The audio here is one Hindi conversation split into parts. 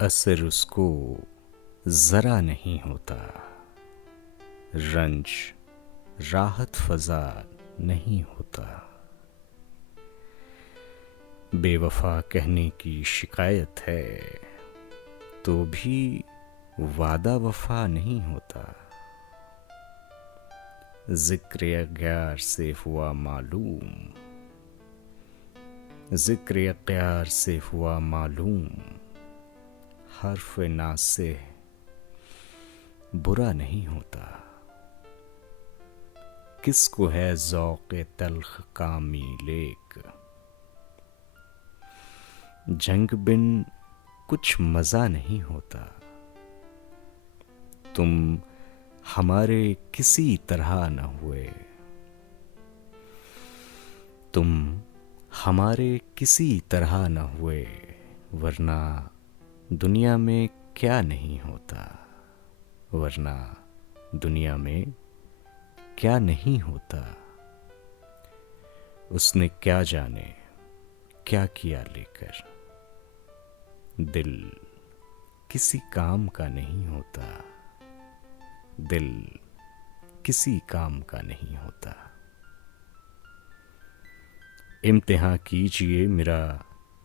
असर उसको जरा नहीं होता, रंज राहत फजा नहीं होता। बेवफा कहने की शिकायत है तो भी वादा वफा नहीं होता। जिक्र अग्यार से हुआ मालूम, जिक्र अग्यार से हुआ मालूम, हर्फ नासे बुरा नहीं होता। किसको है ज़ौक़ तल्ख का मीलेक, जंग बिन कुछ मज़ा नहीं होता। तुम हमारे किसी तरह न हुए, तुम हमारे किसी तरह न हुए, वरना दुनिया में क्या नहीं होता, वरना दुनिया में क्या नहीं होता। उसने क्या जाने क्या किया लेकर, दिल किसी काम का नहीं होता, दिल किसी काम का नहीं होता। इम्तिहान कीजिए मेरा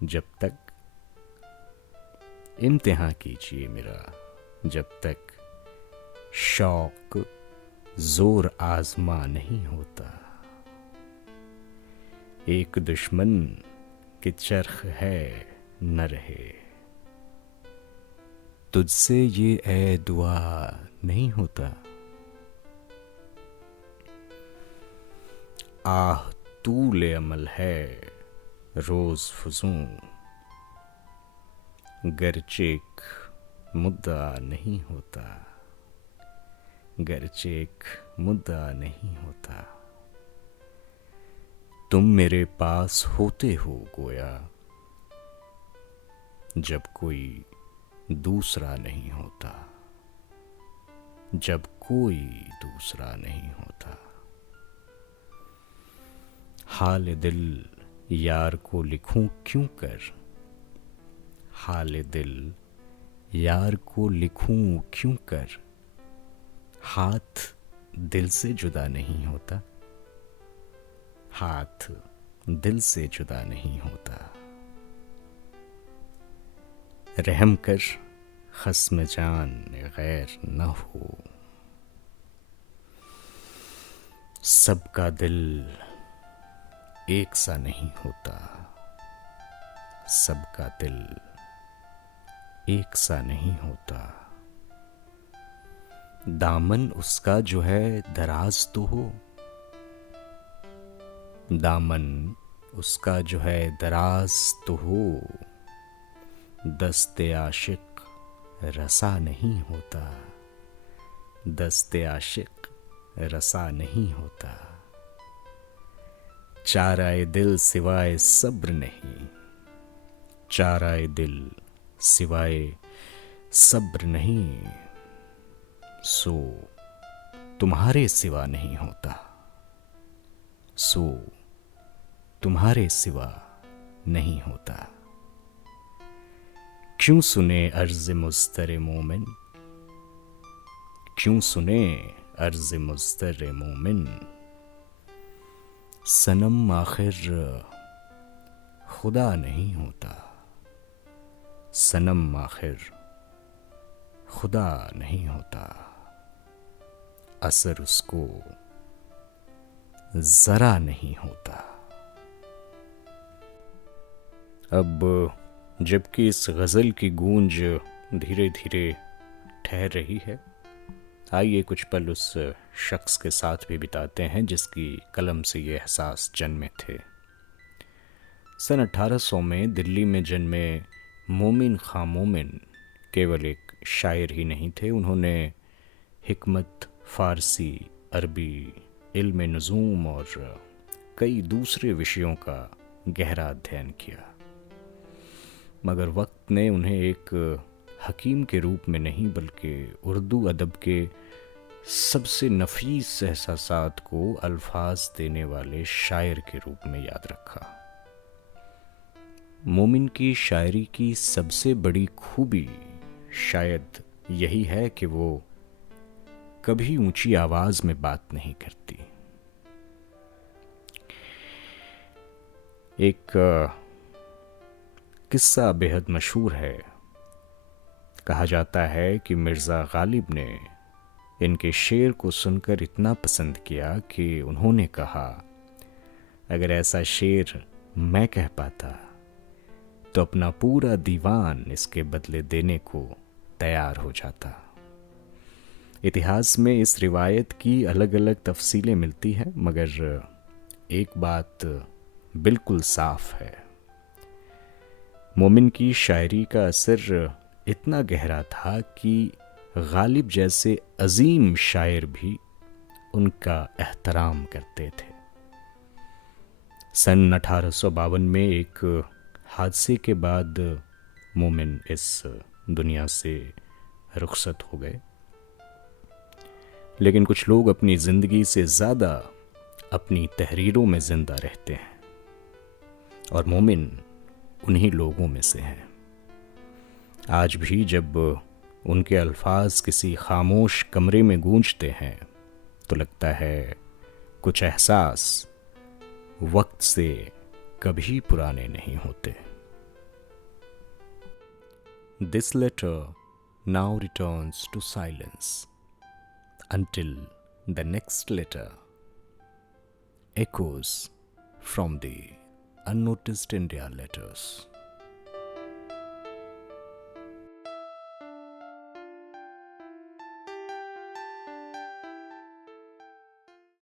जब तक, इम्तिहान कीजिए मेरा जब तक, शौक जोर आजमा नहीं होता। एक दुश्मन के चरख है न रहे, तुझसे ये ए दुआ नहीं होता। आह तूले अमल है रोज फजूं, गरचेक मुद्दा नहीं होता, गरचेक मुद्दा नहीं होता। तुम मेरे पास होते हो गोया, जब कोई दूसरा नहीं होता, जब कोई दूसरा नहीं होता। हाल दिल यार को लिखूं क्यों कर, हाल दिल यार को लिखूं क्यों कर, हाथ दिल से जुदा नहीं होता, हाथ दिल से जुदा नहीं होता। रहम कर खस्म जान गैर न हो, सबका दिल एक सा नहीं होता, सबका दिल एक सा नहीं होता। दामन उसका जो है दराज तो हो, दामन उसका जो है दराज तो हो, दस्ते आशिक रसा नहीं होता, दस्ते आशिक रसा नहीं होता। चाराए दिल सिवाय सब्र नहीं, चाराए दिल सिवाय सब्र नहीं, सो तुम्हारे सिवा नहीं होता, सो तुम्हारे सिवा नहीं होता। क्यों सुने अर्ज़ मुज़्तर मोमिन, क्यों सुने अर्ज़ मुज़्तर मोमिन, सनम आखिर खुदा नहीं होता, सनम आखिर खुदा नहीं होता। असर उसको जरा नहीं होता। अब जबकि इस गज़ल की गूंज धीरे धीरे ठहर रही है, आइए कुछ पल उस शख्स के साथ भी बिताते हैं जिसकी कलम से ये एहसास जन्मे थे। सन 1800 में दिल्ली में जन्मे मोमिन खां मोमिन केवल एक शायर ही नहीं थे, उन्होंने हिकमत, फ़ारसी, अरबी, इल्म नज़ूम और कई दूसरे विषयों का गहरा अध्ययन किया। मगर वक्त ने उन्हें एक हकीम के रूप में नहीं बल्कि उर्दू अदब के सबसे नफीस एहसासात को अल्फाज देने वाले शायर के रूप में याद रखा। मोमिन की शायरी की सबसे बड़ी खूबी शायद यही है कि वो कभी ऊंची आवाज में बात नहीं करती। एक किस्सा बेहद मशहूर है। कहा जाता है कि मिर्ज़ा गालिब ने इनके शेर को सुनकर इतना पसंद किया कि उन्होंने कहा, अगर ऐसा शेर मैं कह पाता तो अपना पूरा दीवान इसके बदले देने को तैयार हो जाता। इतिहास में इस रिवायत की अलग अलग तफसीलें मिलती हैं, मगर एक बात बिल्कुल साफ है, मोमिन की शायरी का असर इतना गहरा था कि गालिब जैसे अजीम शायर भी उनका एहतराम करते थे। सन 1852 में एक हादसे के बाद मोमिन इस दुनिया से रुखसत हो गए, लेकिन कुछ लोग अपनी ज़िंदगी से ज़्यादा अपनी तहरीरों में ज़िंदा रहते हैं, और मोमिन उन्हीं लोगों में से हैं। आज भी जब उनके अल्फाज किसी खामोश कमरे में गूंजते हैं तो लगता है कुछ एहसास वक्त से कभी पुराने नहीं होते। This letter now returns to silence until the next letter echoes from the unnoticed India letters.